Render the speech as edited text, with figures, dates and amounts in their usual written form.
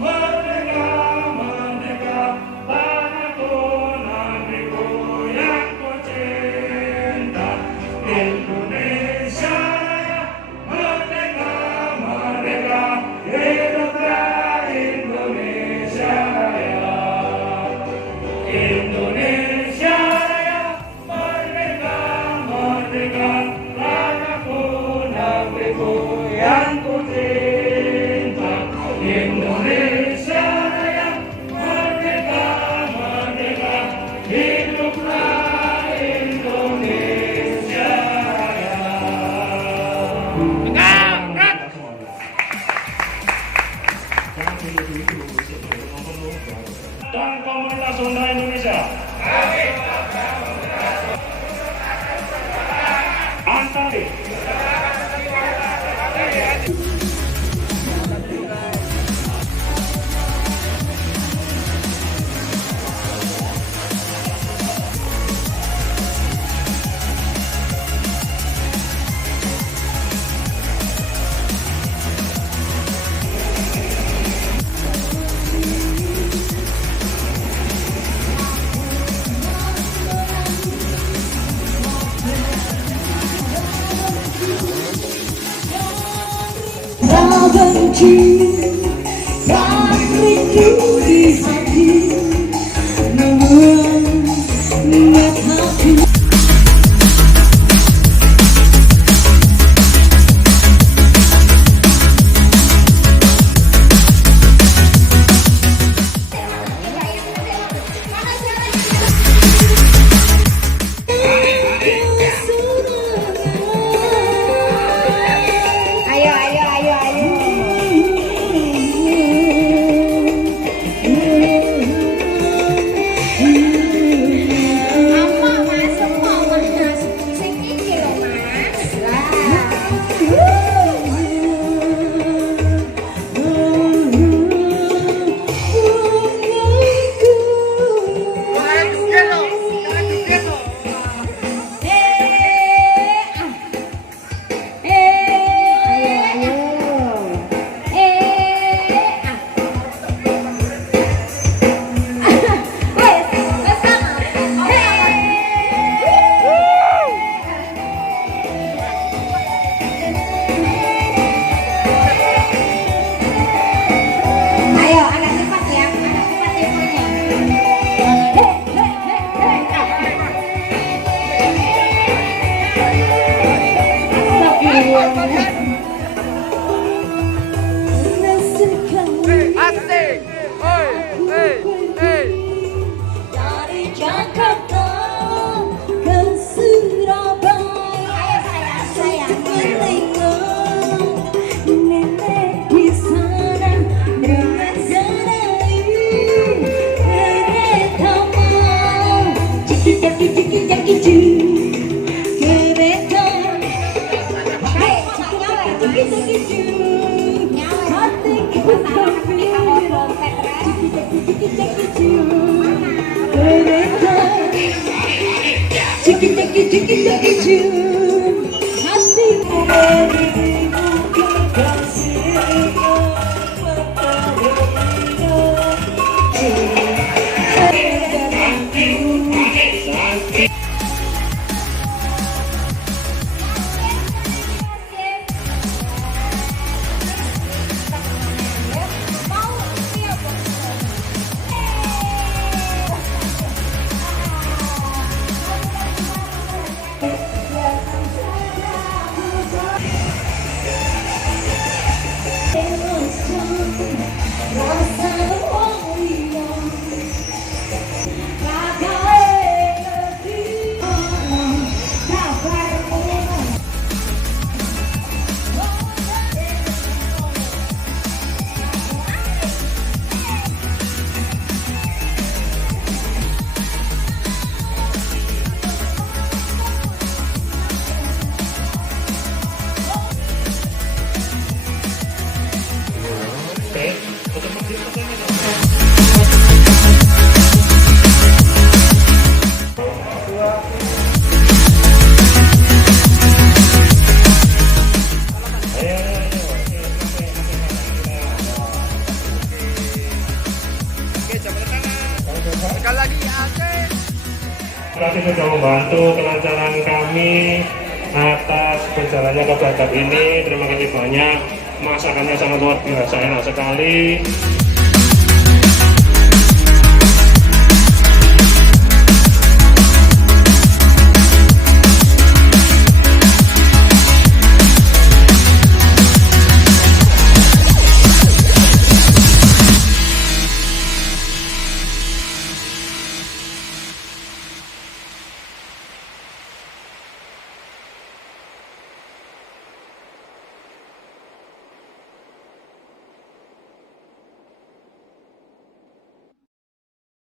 Merdeka, merdeka, tanahku, negeriku yang ku cinta, Indonesia Raya. Merdeka, merdeka, hiduplah Indonesia Raya. Indonesia Raya, merdeka, merdeka, tanahku, negeriku yang ku cinta, Indonesia Raya. Merdeka, merdeka, hiduplah Indonesia Raya. Dan komunitas Honda Indonesia. Antari. Benci dan rindu di hati, namun niat hati. Dari Jakarta ke Surabaya, menengok nenek di sana dengan sarai kereta mau jiki jaki ju kereta jiki ju hatiku gembira jiki jaki ju kereta jiki jaki ju hatiku berimu kekasihku Sekali lagi asik. Terima kasih sudah membantu kelancaran kami atas berjalannya Kopdargab ini. Terima kasih banyak. Masakannya sangat luar biasa, enak sekali.